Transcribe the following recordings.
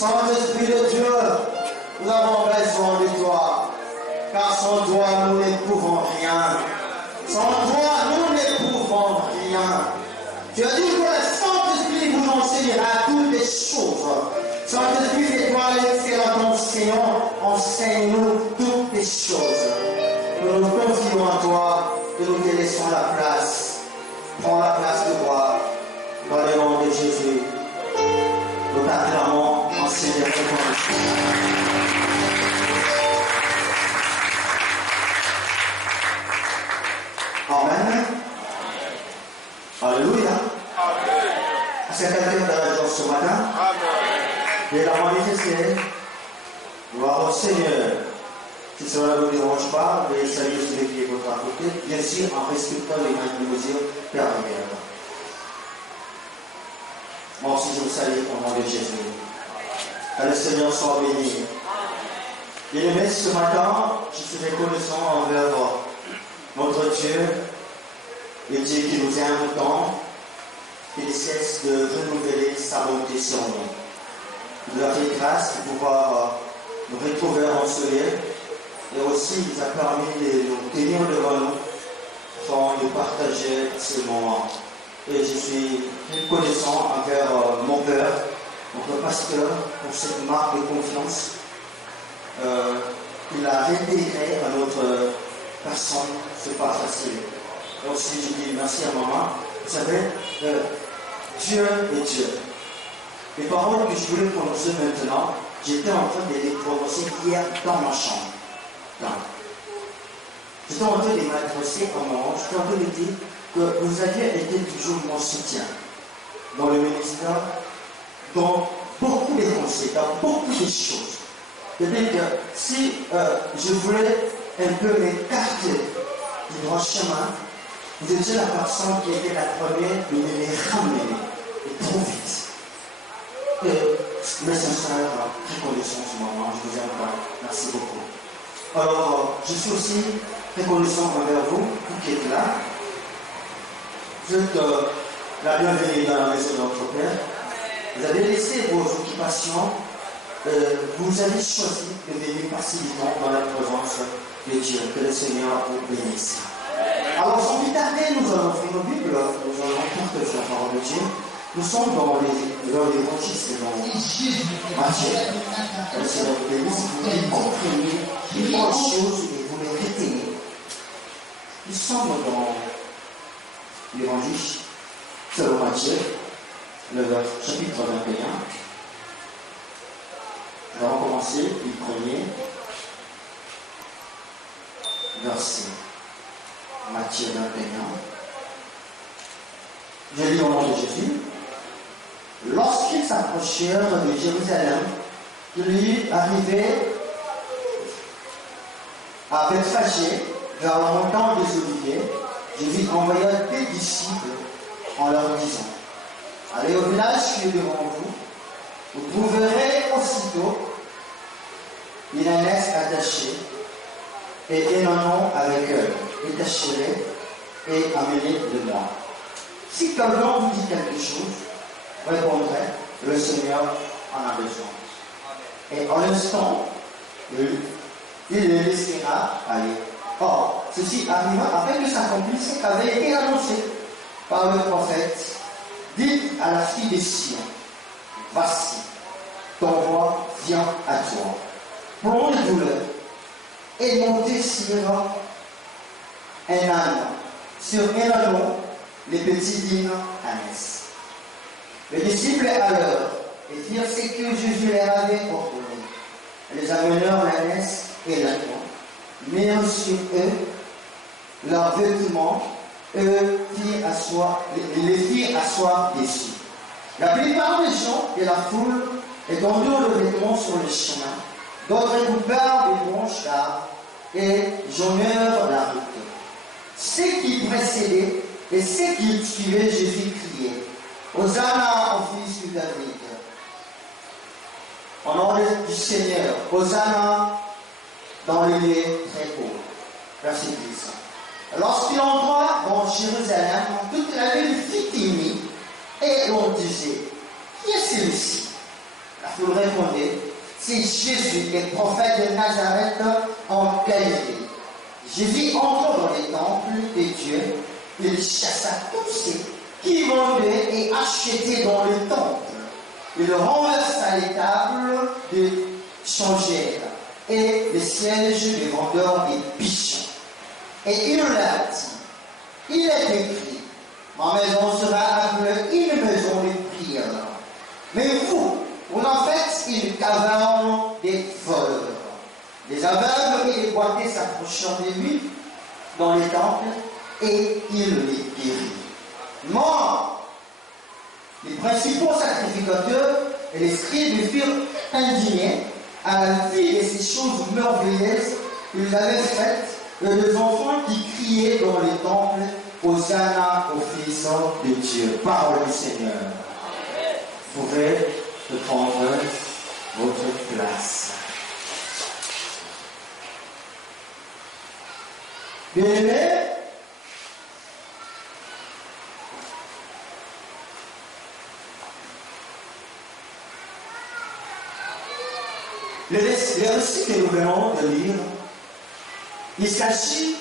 Saint-Esprit de Dieu, nous avons besoin de toi. Car sans toi, nous n'éprouvons rien. Sans toi, nous n'éprouvons rien. Tu as dit que le Saint-Esprit vous enseignera toutes les choses. Saint-Esprit, c'est toi l'excellent enseignant. Enseigne-nous toutes les choses. Nous nous confions en toi et nous te laissons la place. Prends la place de roi. Dans le nom de Jésus, nous t'acclamons en Seigneur. Amen. Alléluia. C'est quelqu'un de la joie ce matin. Et la manifester. Gloire au Seigneur. Si cela ne vous dérange pas, veuillez saluer celui qui est votre à côté, bien sûr en respectant les mesures permanentes. Moi aussi je vous salue au nom de Jésus. Que le Seigneur soit béni. Bien-aimés, ce matin, je suis reconnaissant envers notre Dieu, le Dieu qui nous aime autant, qui ne cesse de renouveler sa bonté sur nous. Il nous a fait grâce de pouvoir nous retrouver en ce lieu, et aussi il nous a permis de nous tenir devant nous, afin de partager ce moment. Et je suis reconnaissant envers mon père, notre pasteur, pour cette marque de confiance qu'il a réintégrée à notre personne. C'est pas facile. Et aussi, je dis merci à maman. Vous savez, Dieu est Dieu. Les paroles que je voulais prononcer maintenant, j'étais en train de les prononcer hier dans ma chambre. J'étais en train de m'adresser à maman. J'étais en train de dire que vous aviez été toujours mon soutien dans le ministère, dans beaucoup de conseils, dans beaucoup de choses. C'est-à-dire que si je voulais un peu m'écarter du droit chemin, vous étiez la personne qui était la première de me les ramener, et trop vite. Et mes sincères reconnaissance ce moment, je vous aime pas. Merci beaucoup. Alors, je suis aussi reconnaissant envers vous, vous qui êtes là. Vous êtes la bienvenue dans la maison de notre Père. Vous avez laissé vos occupations, vous avez choisi de venir passer du temps dans la présence de Dieu. Que le Seigneur vous bénisse. Alors, sans plus tarder, nous allons ouvrir nos Bibles, nous allons partager la parole de Dieu. Nous sommes dans l'évangile selon Matthieu. Que le Seigneur vous bénisse. Vous les comprenez, les bonnes choses et vous les retenez. Nous sommes dans l'évangile selon Matthieu, le chapitre 21. Nous allons commencer du premier verset. Matthieu 21. Je lis au nom de Jésus. Lorsqu'ils s'approchèrent de Jérusalem, ils arrivaient à Bethphagée, vers la montagne des Oliviers. Jésus envoya des disciples en leur disant: allez au village qui est devant vous, vous trouverez aussitôt une ânesse attachée et un agneau avec elle. Détachez-les et amenez-le moi. Si quelqu'un vous dit quelque chose, répondrez: le Seigneur en a besoin. Et en l'instant, il les laissera aller. Or, ceci arriva afin que s'accomplisse ce qu'avait été annoncé par le prophète. Dites à la fille des Sion: voici, ton roi vient à toi. Plonge-le et montez sur un âne, sur un agneau, les petits dignes ânesses. Les disciples alors et firent ce que Jésus leur avait ordonné. Ils amenèrent l'ânesse et l'agneau, mirent sur eux leurs vêtements, les firent asseoir dessus. La plupart des gens de la foule étendirent leurs vêtements sur le chemin, d'autres coupèrent des branches d'arbres et jonglèrent la route. Ceux qui précédaient et ceux qui suivaient Jésus criaient: Hosanna au fils de David. Au nom du Seigneur, Hosanna dans les lieux très hauts. Verset 10. Lorsqu'il entra dans Jérusalem, toute la ville fut émue et l'on disait: qui est celui-ci? La vous le répondez, c'est Jésus, le prophète de Nazareth en Galilée. Jésus entre dans les temples de Dieu, il chassa tous ceux qui vendaient et achetaient dans le temple. Il renversa les tables de changères et les sièges des vendeurs des bichons. Et il leur dit, il est écrit, ma maison sera appelée une maison de prière. Mais vous en faites une caverne des voleurs. Les aveugles et les boiteux s'approchèrent de lui dans les temples et il les guérit. Moi, les principaux sacrificateurs et les scribes furent indignés à la vue de ces choses merveilleuses qu'ils avaient faites, et les enfants qui criaient dans les temples, Hosanna au Fils de Dieu. Parole du Seigneur. Vous pouvez prendre votre place. Bien-aimés, le récit que nous venons de lire, il s'agit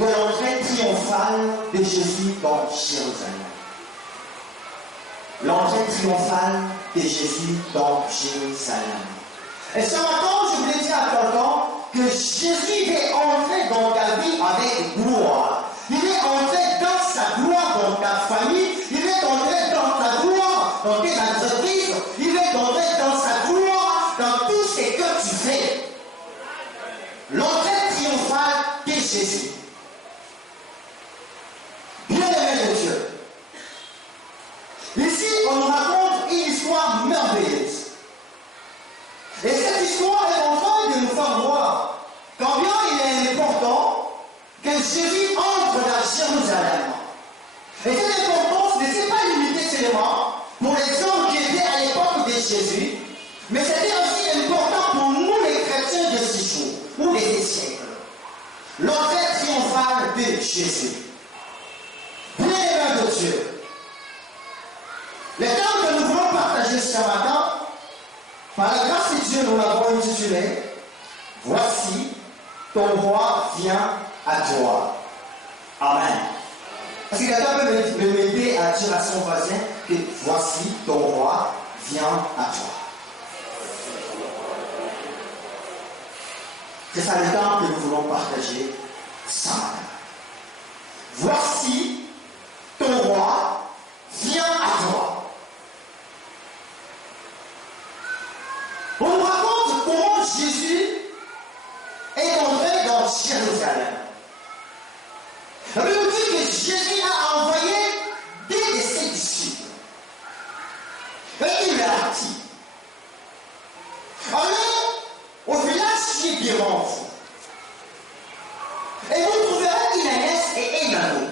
de l'entrée triomphale de Jésus dans Jérusalem. L'entrée triomphale de Jésus dans Jérusalem. Et ce matin, je voulais dire à quelqu'un que Jésus est entré dans ta vie avec gloire. Il est entré dans sa gloire dans ta famille. Il est entré dans ta gloire dans tes entreprises. Il est entré dans sa gloire dans tout ce que tu fais. L'entrée triomphale de Jésus. Bien-aimé de Dieu. Ici, on nous raconte une histoire merveilleuse. Et cette histoire est en train de nous faire voir combien il est important que Jésus entre dans Jérusalem. Et cette importance ne s'est pas limitée seulement pour les hommes qui étaient à l'époque de Jésus, mais c'était aussi important pour nous les chrétiens de ce jour, ou des siècles. L'entrée triomphale de Jésus. Bien-aimé de Dieu. Le thème que nous voulons partager ce matin, par la grâce de Dieu, nous l'avons intitulé « Voici, ton roi vient à toi ». Amen. Est-ce que quelqu'un peut m'aider à dire à son voisin que « Voici, ton roi vient à toi ». C'est ça le temps que nous voulons partager ce matin. Voici, ton roi vient à toi. On nous raconte comment Jésus est entré dans Jérusalem. La Bible dit que Jésus a envoyé des de ses disciples. Et il leur a dit, allez au village qui est devant vous. Et vous trouverez une ânesse et un agneau.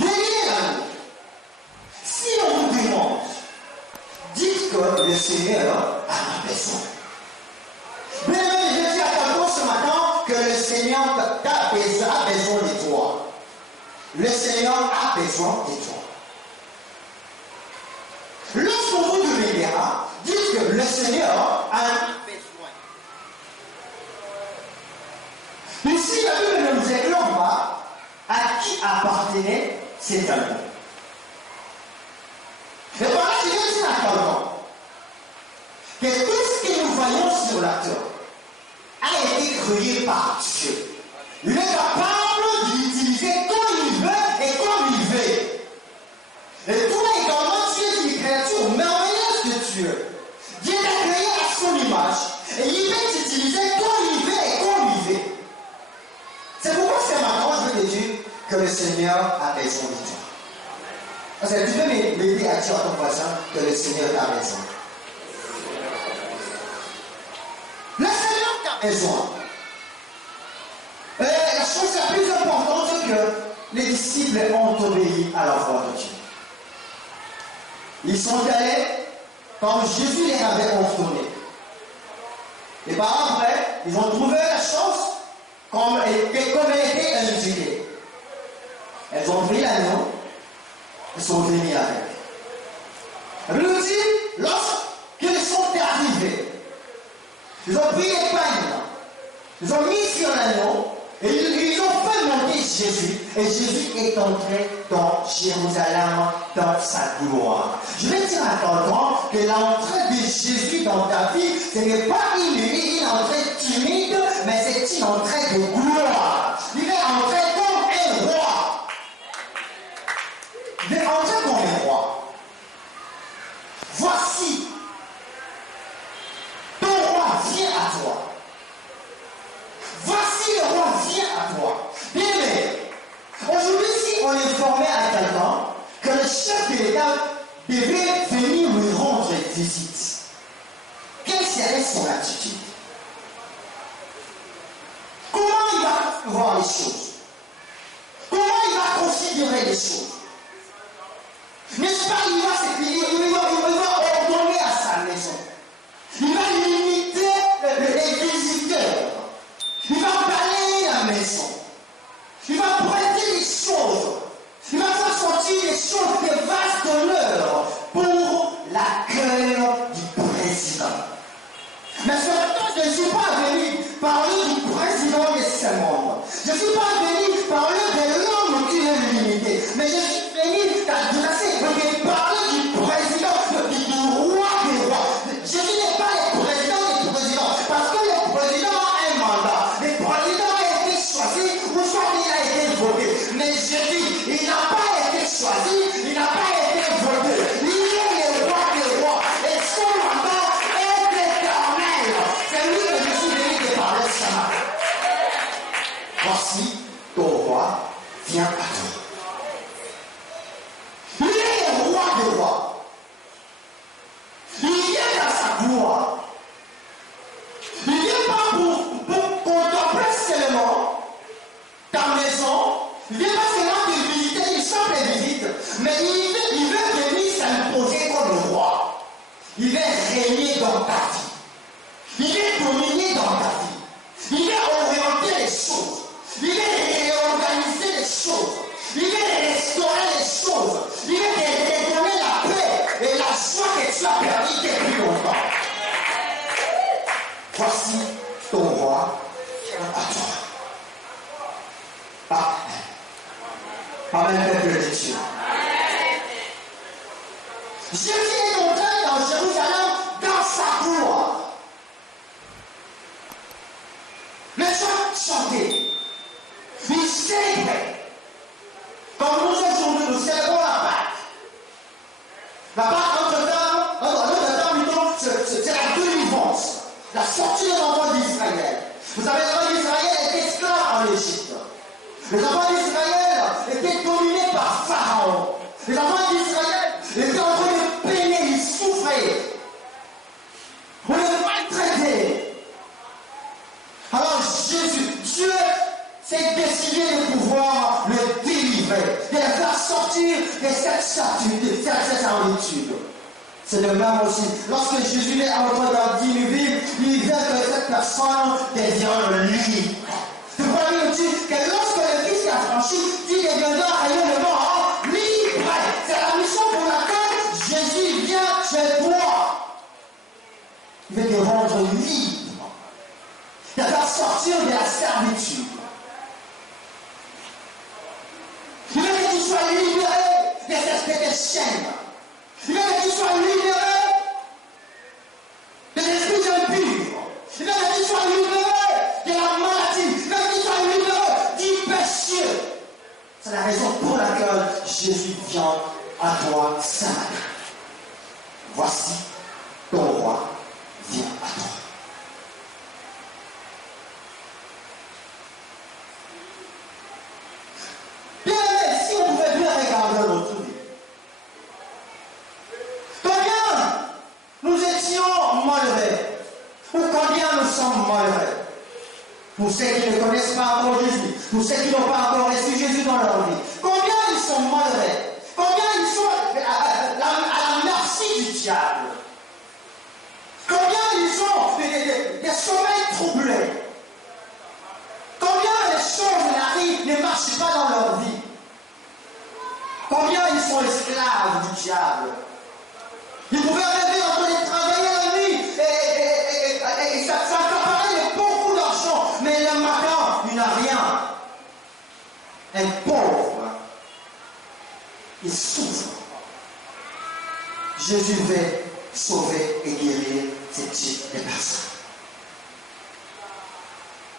Déliez l'agneau. Si on vous demande, dites que le Seigneur a besoin. Mais je dis à quelqu'un ce matin que le Seigneur a besoin de toi. Le Seigneur a besoin de toi. Lorsqu'on vous demandera, dites que le Seigneur a besoin. Ici, la Bible ne nous éclaire pas à qui appartenait cet agneau. Et par là, je vais dire à quelqu'un que tout ce que nous voyons sur la terre a été créé par Dieu. Il est capable d'utiliser comme il veut et comme il veut. Et toi également, tu es une créature merveilleuse de Dieu. Dieu t'a créé à son image. Et il peut t'utiliser comme il veut et comme il veut. C'est pourquoi ce matin, je veux te dire que le Seigneur a besoin de toi. Parce que tu peux m'aider à dire à ton voisin que le Seigneur t'a besoin. Le Seigneur t'a besoin. Et la chose la plus importante, c'est que les disciples ont obéi à la voix de Dieu. Ils sont allés quand Jésus les avait ordonnés. Et par après, ils ont trouvé la chose comme elle était indiquée. Elles ont pris l'agneau, ils sont venus avec. La Bible dit, lorsque Ils ont pris les pagnes, ils ont mis sur l'agneau, et ils ont fait monter Jésus. Et Jésus est entré dans Jérusalem dans sa gloire. Je vais dire à quelqu'un que l'entrée de Jésus dans ta vie, ce n'est pas une entrée timide, mais c'est une entrée de gloire. Il est entré comme un roi. Il est entré comme un roi. Voici, ton roi vient à toi. Voici le roi vient à toi. Bien aimé, aujourd'hui, si on informait à quelqu'un que le chef de l'État devait venir lui rendre visite, quelle serait son attitude? Comment il va voir les choses? Comment il va considérer les choses? N'est-ce pas, il va ordonner à sa maison. Il va limiter les visiteurs. Il va balayer la maison. Il va prêter les choses. Il va faire sortir les choses de vases d'honneur pour l'accueil du président. Mais ce matin, je ne suis pas venu parler du président de ce monde. Je ne suis pas venu parler de l'homme qui est limité. Mais je suis venu t'adresser et parler du président, du roi des rois. Jésus n'est pas le président des présidents. Parce que le président a un mandat. Le président a été choisi ou soit il a été voté. Mais Jésus, il n'a pas été choisi, il n'a pas été voté. Il est le roi des rois. Et son mandat est éternel. C'est lui que je suis venu te parler ce matin. Voici ton roi vient à toi. Il est le roi des rois. Il vient dans sa gloire. Il ne vient pas pour contempler seulement ta maison. Il ne vient pas seulement te visiter, une simple visite. Mais il veut venir s'imposer comme le roi. Il veut régner dans ta vie. Il veut dominer dans ta vie. Il veut orienter les choses. Il veut réorganiser les choses. Il veut restaurer les choses. Il veut te donner la paix et la joie que tu as perdue depuis longtemps. Voici ton roi à toi. Amen, peuple de Dieu. Jésus est entré dans Jérusalem dans sa gloire. Les gens chantaient. Ils célébraient. Comme nous aujourd'hui, nous célébrons la Pâque. La Pâque, notre temps, c'est la délivrance. La sortie des enfants d'Israël. Vous savez, les enfants d'Israël étaient esclaves en Égypte. Les enfants d'Israël étaient dominés par Pharaon. Les enfants d'Israël étaient en train de peiner, ils souffraient. On les maltraitait. Alors Dieu s'est décidé de pouvoir le délivrer, de le faire sortir de cette servitude. C'est le même aussi. Lorsque Jésus est entré dans une vie, il veut que cette personne devienne libre. C'est pourquoi il nous dit que lorsque le Fils a franchi, il deviendra réellement libre. C'est la mission pour laquelle Jésus vient chez toi. Il veut te rendre libre. De faire sortir de la servitude. Il veut que tu sois libéré de cette chaîne. Il veut que tu sois libéré de l'esprit impur. Il veut que tu sois libéré de la maladie. Il veut que tu sois libéré du péché. C'est la raison pour laquelle Jésus vient à toi ce matin. Voici ton roi vient à toi. Bien aimé, si on pouvait bien regarder notre vie. Combien nous étions malheureux, ou combien nous sommes malheureux. Pour ceux qui ne connaissent pas encore Jésus, pour ceux qui n'ont pas encore reçu Jésus dans leur vie. Combien ils sont malheureux, combien ils sont à la merci du diable. Combien ils ont des sommeils troublés. Combien les choses ne marchent pas dans leur vie. Combien ils sont esclaves du diable. Ils pouvaient rêver en train de travailler la nuit et ça Jésus veut sauver et guérir ce type de personnes.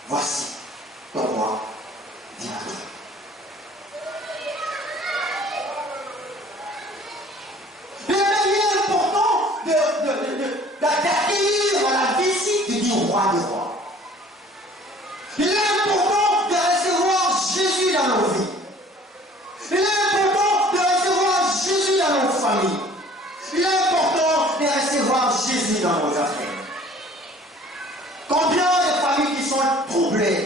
Voici ton roi, viens à toi. Il est important d'accueillir la visite du roi des rois. Il est important de recevoir Jésus dans nos vies. Il est important de recevoir Jésus dans nos familles. Il est important de recevoir Jésus dans nos affaires. Combien de familles qui sont troublées,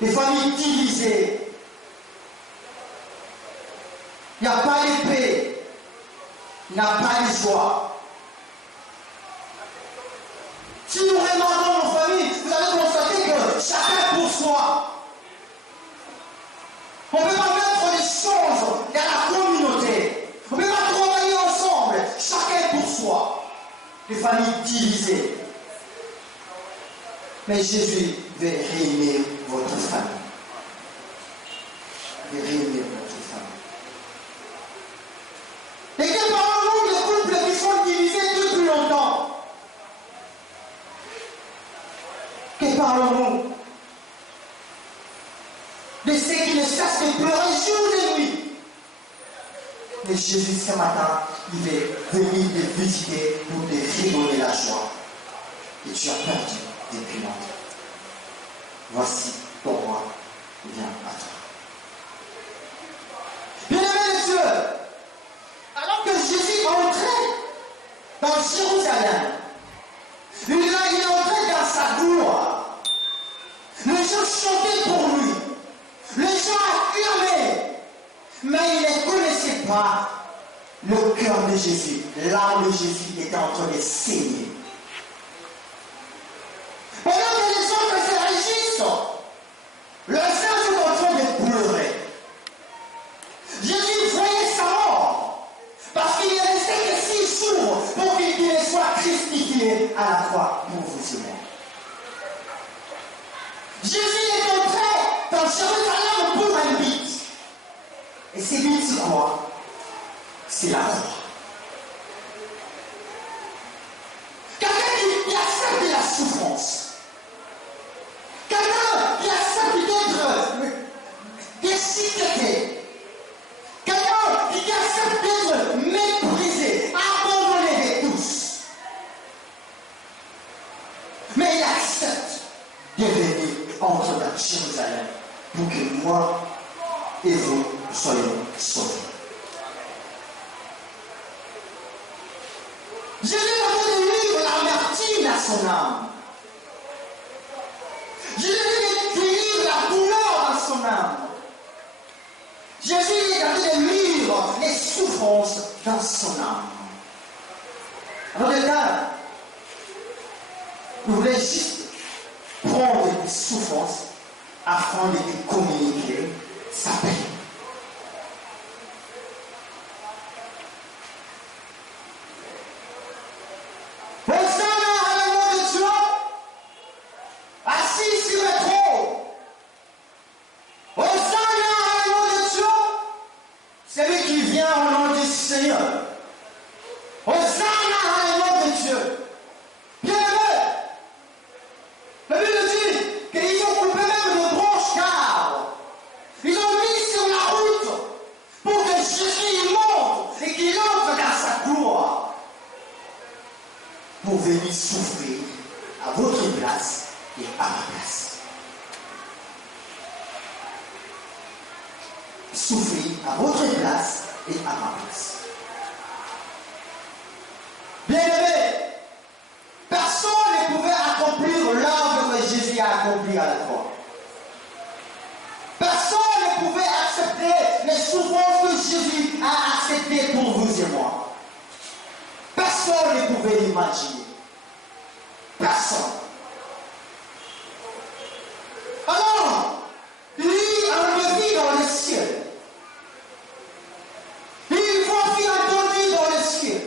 des familles divisées, il n'y a pas de paix, il n'y a pas de joie. Si nous regardons nos familles, vous allez constater que chacun pour soi. On ne peut pas mettre les choses dans la communauté. On ne peut pas travailler ensemble, chacun pour soi. Des familles divisées. Mais Jésus veut réunir votre famille. Il veut réunir votre famille. Et que parlons de couples qui sont divisés depuis longtemps? Que parlons-nous de ceux qui ne cessent de pleurer jour et nuit? Mais Jésus, ce matin, il veut venir te visiter pour te redonner la joie que tu as perdu depuis longtemps. Voici ton roi, viens à toi. Bien-aimés les cieux, alors que Jésus entrait dans Jérusalem, il est entré dans sa gloire. Les gens chantaient pour lui. Les gens acclamaient. Mais ils ne connaissaient pas le cœur de Jésus. L'âme de Jésus était en train de saigner. Pendant que les autres se réjouissent, les saints sont en train de pleurer. Jésus voyait sa mort. Parce qu'il est resté que 6 jours pour qu'il soit crucifié à la croix pour vous et moi. Jésus est entré dans Jérusalem pour un but. Et ce but, c'est quoi? C'est la croix. Quelqu'un qui accepte la souffrance. Quelqu'un qui accepte d'être déchiqueté. Quelqu'un qui accepte d'être méprisé, abandonné de tous. Mais il accepte de venir entre dans Jérusalem pour que moi et vous soyons sauvés. Jésus a fait de vivre l'amertume à son âme. Jésus a fait de vivre la douleur dans son âme. Jésus est en train de vivre les souffrances dans son âme. Alors là, nous voulons juste prendre des souffrances afin de te communiquer sa paix. Assis sur le trône, Hosanna à l'amour de Dieu, celui qui vient au nom du Seigneur. Hosanna à l'amour de Dieu. Bien-aimé, la Bible dit qu'ils ont coupé même de branches d'arbres. Ils ont mis sur la route pour que Jésus monte et qu'il entre dans sa gloire. Pour venir souffrir à votre place et à ma place. Souffrir à votre place et à ma place. Bien-aimé, personne ne pouvait accomplir l'œuvre que Jésus a accomplie à la croix. Personne ne pouvait accepter les souffrances que Jésus a acceptées pour vous et moi. Personne ne pouvait l'imaginer. Personne. Alors, lui a levé dans le ciel. Une fois qu'il a entendu dans le ciel,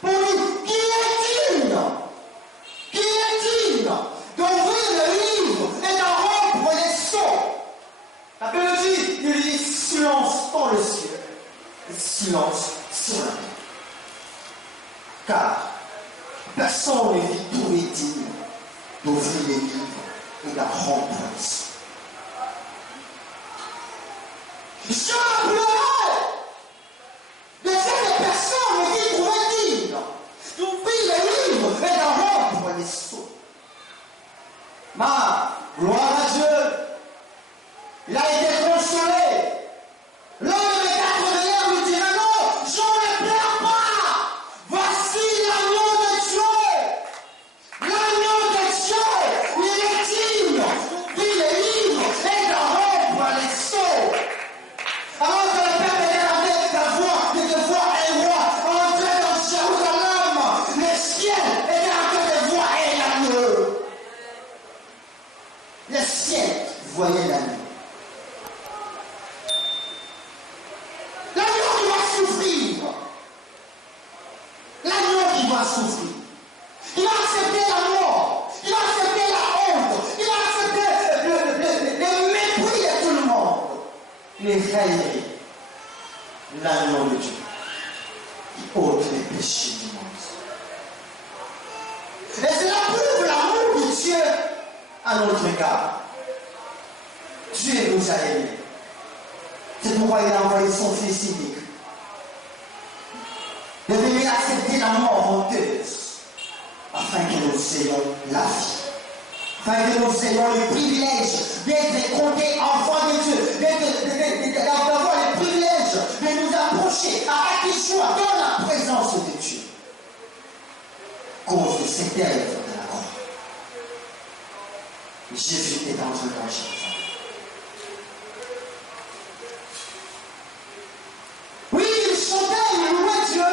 pour lui, qui est digne d'ouvrir le livre et d'en rompre les sceaux? La Bible dit, il dit silence dans le ciel et silence sur la terre. Personne ne vit trouver digne d'ouvrir les livres et d'en rendre les Jean pleurait de cette personne ne vit trouver digne d'ouvrir les livres et d'en rendre les sceaux. Ma gloire à Dieu, il a été consolé. L'un de mes 4 meilleurs lui dit, non, Jean ne pleure pas. Voici l'agneau de Dieu. L'agneau de Dieu, il est digne d'ouvrir les livres et d'en rompre les sceaux. Alors que le Père était avec la voix de voir un roi entrer dans Jérusalem, le ciel était en train de voir un agneau. Le ciel voyait l'agneau. Souffrir. Il va accepter la mort, il va accepter la honte, il va accepter le mépris de tout le monde. Les railleries, l'agneau de Dieu, qui ôte les péchés du monde. Et cela prouve l'amour de Dieu à notre égard. Dieu nous a aimés. C'est pourquoi il a envoyé son Fils unique. De venir accepter la mort honteuse, afin que nous ayons la vie, afin que nous ayons le privilège d'être comptés enfants de Dieu, d'avoir le privilège de nous approcher à chaque jour dans la présence de Dieu, cause de cette œuvre de la croix. Jésus est entré dans Jérusalem. Oui, il chantait, il louait Dieu.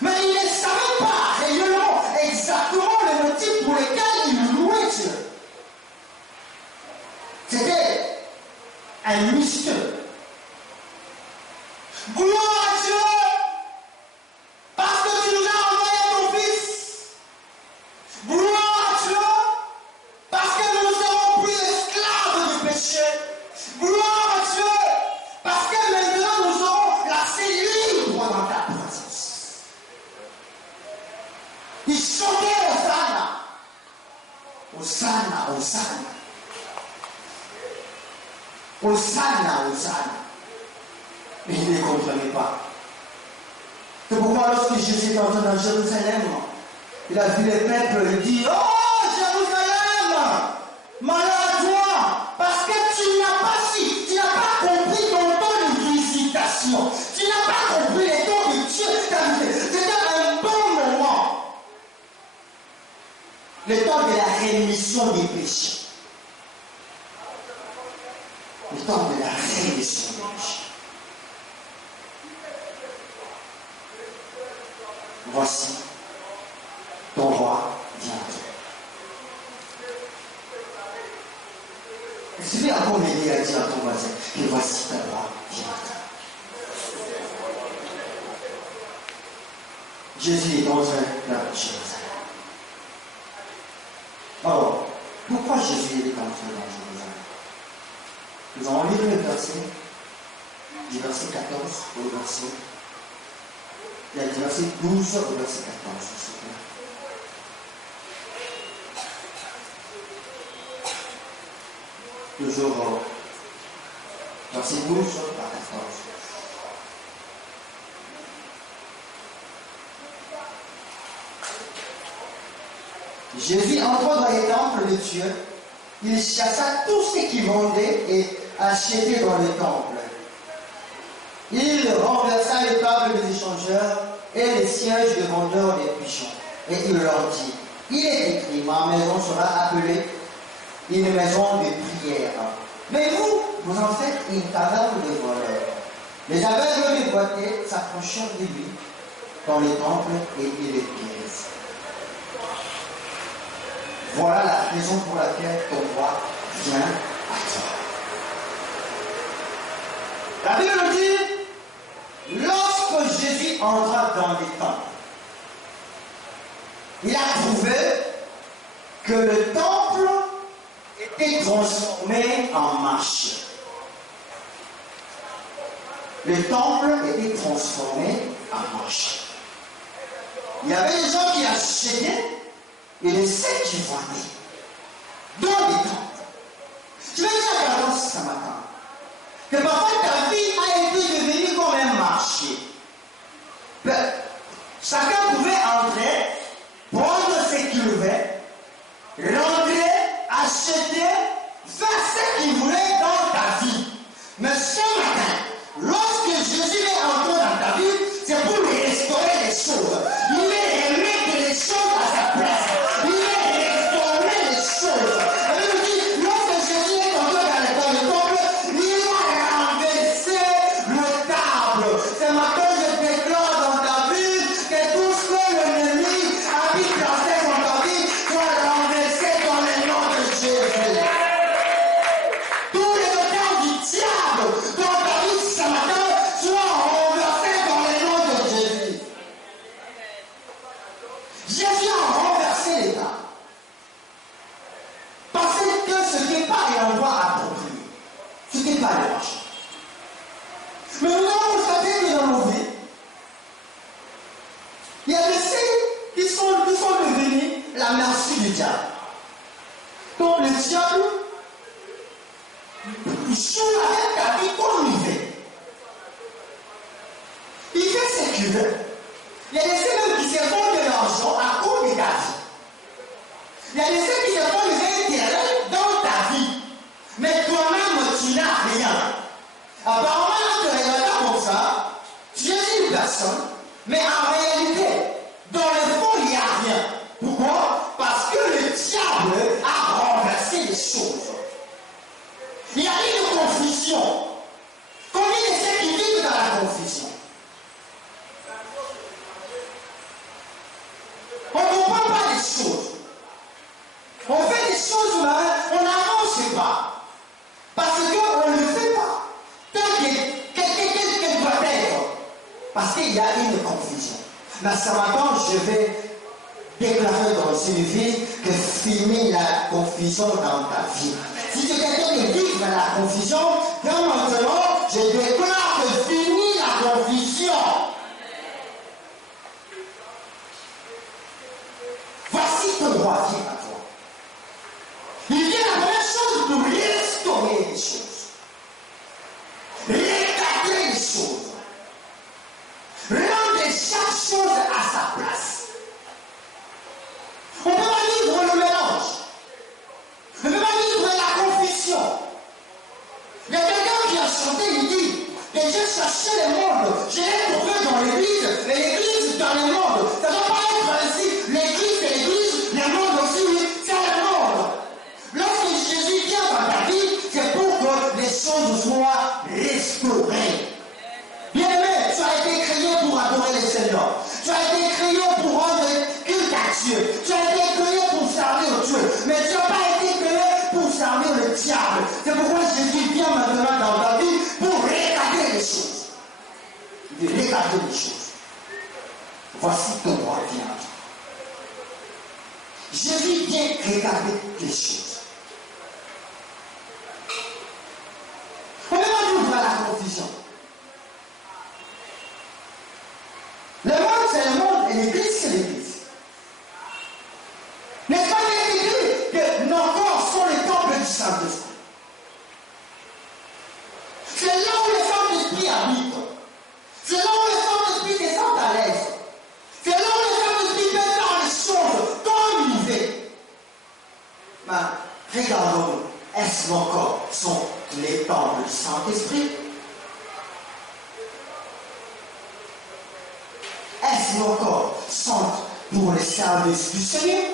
Mais il ne savait pas réellement exactement le motif pour lequel il louait Dieu. C'était un mystère. Gloire à Dieu, parce que tu nous as envoyé ton Fils. Gloire à Dieu, parce que nous ne serons plus esclaves du péché. Gloire à Dieu, parce que maintenant nous serons placés libres dans ta présence. Il chantait Hosanna. Hosanna, Hosanna. Hosanna, Hosanna. Mais il ne comprenait pas. C'est pourquoi lorsque Jésus est entré dans Jérusalem, il a vu les peuples, il dit, oh Jérusalem, malheur à toi, parce que tu n'as pas compris ton temps de visitation. Tu n'as pas compris les temps de Dieu. C'était un bon moment. Le temps de la rémission des péchés. Le temps de la rémission des péchés. Voici, ton roi vient. Je vais encore m'aider à dire à ton voisin que voici ton roi vient. Jésus est entré dans Jérusalem. Alors, pourquoi Jésus est entré dans Jérusalem? Nous allons lire le verset, du verset 14 au verset. Il y a du verset 12 au verset 14, s'il vous plaît. Toujours verset 12 à 14. Jésus entra dans les temples de Dieu, il chassa tout ce qui vendait et achetait dans le temple. Il renversa les tables des échangeurs et les sièges des vendeurs des pigeons. Et il leur dit, il est écrit, ma maison sera appelée une maison de prière. Mais vous en faites une taverne de voleurs. Les aveugles des boiteux s'approchèrent de lui dans les temples et il les guérissait. Voilà la raison pour laquelle ton roi vient à toi. La Bible nous dit, lorsque Jésus entra dans les temples, il a trouvé que le temple était transformé en marché. Le temple était transformé en marché. il y avait des gens qui achetaient et des ceux qui vendaient. Dans les temps. Je vais dire à quelqu'un ce matin que parfois ta vie a été devenue comme un marché. Chacun pouvait entrer, prendre ce qu'il veut, rentrer, acheter, faire ce qu'il voulait dans ta vie. Mais ce matin, lorsque Jésus est entré dans ta vie, c'est pour restaurer les choses. Il est remettre les choses à sa place. Il est restaurer les choses. Et il dit, lorsque Jésus est entré dans le temple, il a renversé le table. Ce matin, je déclare dans ta vie que tout ce que l'ennemi a pu placer dans ta vie soit renversé dans le nom de Jésus. Tous les auteurs du diable dans ta vie ce matin soient renversés dans le nom de Jésus. Jésus a renversé les tables. Parce que ce n'est pas l'endroit approprié. Ce n'est pas le marché. Mais nous avons constaté que dans nos vies, il y a des signes qui sont devenus la merci du diable. Donc le diable, il joue avec ta vie comme il veut. Il fait ce qu'il veut. Il y a des signes qui se font de l'argent à cause de ta vie. Il y a des signes qui se font des intérêts dans ta vie. Mais toi-même, tu n'as rien. Apparemment, en te regardant comme ça, tu es une personne, mais en réalité, dans le fond, il n'y a rien. Pourquoi? Parce que le diable a renversé les choses. Il y a une confusion. Combien de ceux qui vivent dans la confusion? On ne comprend pas les choses. On fait des choses, mais on n'avance pas. Parce qu'on ne le fait pas. Quel doit être? Parce qu'il y a une confusion. Mais ce matin, je vais déclarer dans une vie que finit la confusion dans ta vie. Si tu es quelqu'un qui vit dans la confusion, bien maintenant, je déclare que finit la confusion. Voici ton roi vient à toi. Il vient la première chose pour restaurer les choses. Recadrer les choses. Rendre chaque chose à sa place. On ne peut pas vivre le mélange. On ne peut pas vivre la confusion. Il y a quelqu'un qui a chanté, il dit que j'ai cherché le monde, je l'ai trouvé dans l'église, et l'église dans le monde. Ça ne doit pas être ainsi. L'église c'est l'église, le monde aussi, oui, c'est le monde. Lorsque Jésus vient dans ta vie, c'est pour que les choses soient restaurées. Bien-aimé, tu as été créé pour adorer le Seigneur. Tu as été créé pour rendre culte à Dieu. Tu as été créé pour servir Dieu. Mais tu n'as pas été créé pour servir le diable. C'est pourquoi Jésus vient maintenant dans ta vie pour regarder les choses. De regarder les choses. Voici ton roi vient. Jésus vient regarder les choses. On ne va pas vivre la confusion. Le monde, c'est le monde et l'église, c'est l'église. N'est-ce pas bien écrit que nos corps sont les temples du Saint-Esprit? C'est là où le Saint-Esprit habite. C'est là où le Saint-Esprit se sent à l'aise. C'est là où le Saint-Esprit peut faire les choses comme il veut. Mais regardons, est-ce nos corps sont les temples du Saint-Esprit? Est-ce nos corps sont pour le service du Seigneur?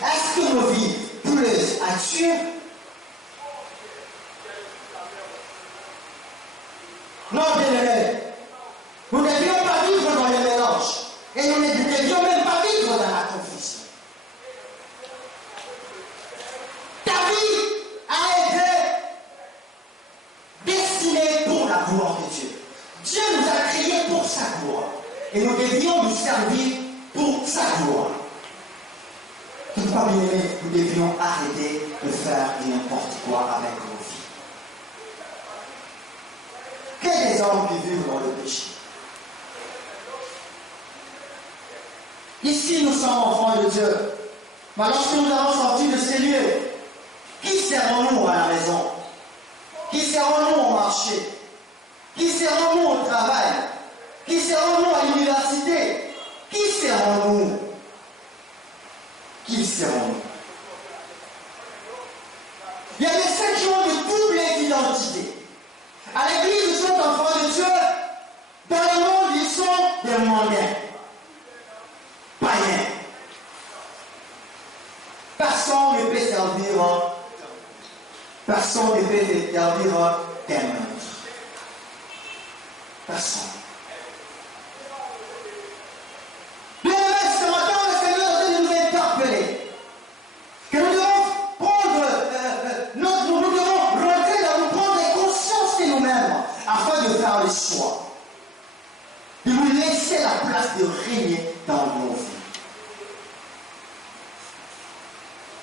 Est-ce que nos vies plaisent à Dieu? Non, bien-aimés, nous ne devions pas vivre dans le mélange. Et nous ne devions même pas vivre dans la confusion. Ta vie a été destinée pour la gloire de Dieu. Dieu nous a créés pour sa gloire. Et nous devions nous servir pour sa gloire. Toutefois, bien aimés, nous devions arrêter de faire n'importe quoi avec nos vies. Que des hommes qui vivent dans le péché. Ici, nous sommes enfants de Dieu. Mais lorsque nous avons sorti de ces lieux, qui serons-nous à la maison? Qui serons-nous au marché? Qui serons-nous au travail? Qui serons-nous à l'université? Qui serons-nous? Qui serons-nous? Il y a des ceux qui ont de double identité. À l'église, ils sont enfants de Dieu. Dans le monde, ils sont des mondains. Païens. Personne ne peut servir. Personne ne peut servir qu'un autre. Personne. Bien aimé, ce matin, le Seigneur est de nous interpeller. Que nous devons prendre, nous devons rentrer dans nous prendre conscience de nous-mêmes afin de faire le choix. De nous laisser la place de régner dans nos vies.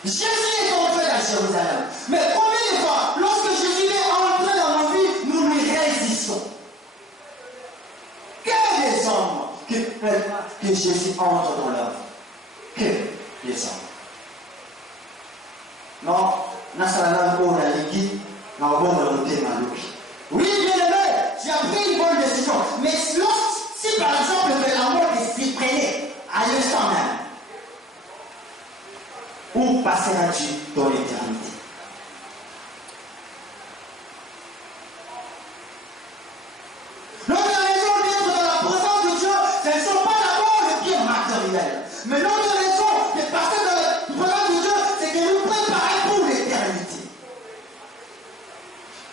Jésus est entré à Jérusalem. Mais combien de fois, lorsque Jésus est entré dans nos vies, nous lui résistons? Que des hommes que Jésus entre dans leur vie. Que des hommes. Non, nous sommes dans l'église, nous avons le thème à l'autre. Oui, bien aimé, tu as pris une bonne décision. Mais si par exemple la mort s'y prenait à l'instant même, où passeras-tu dans l'éternité? Notre raison d'être dans la présence de Dieu, ce ne sont pas d'abord les biens matériels. Mais notre raison de passer dans la présence de Dieu, c'est de nous préparer pour l'éternité.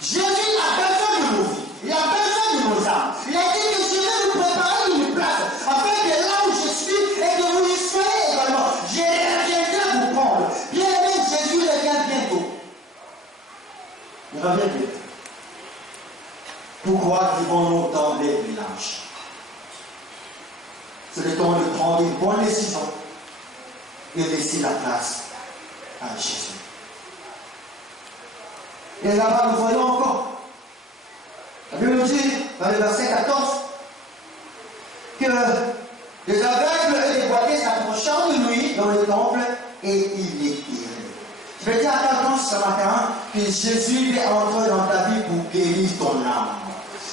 Jésus a besoin de nos vies. Il a besoin de nos âmes. Il a dit que je vais nous préparer une place, afin que là où je suis, et que vous y soyez également. Je reviendrai vous prendre. Bien aimé, Jésus revient bientôt. Il revient bientôt. Pourquoi vivons-nous dans les villages? C'est le temps de prendre une bonne décision et laisser la place à Jésus. Et là-bas, nous voyons encore. La Bible nous dit, dans le verset 14, que les aveugles et les boiteux s'approchèrent de lui dans le temple et il les guérit. Je vais dire à quelqu'un ce matin que Jésus est entré dans ta vie pour guérir ton âme.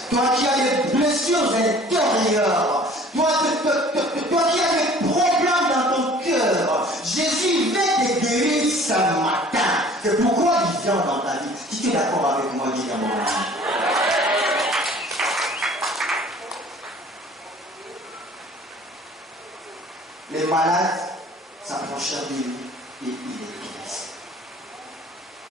Toi qui as des blessures intérieures, toi qui as des problèmes dans ton cœur, Jésus veut te guérir ce matin. C'est pourquoi il vient dans ta vie. Si tu es d'accord avec moi, dis à mon âme. Les malades s'approchèrent de lui et il les guérissait.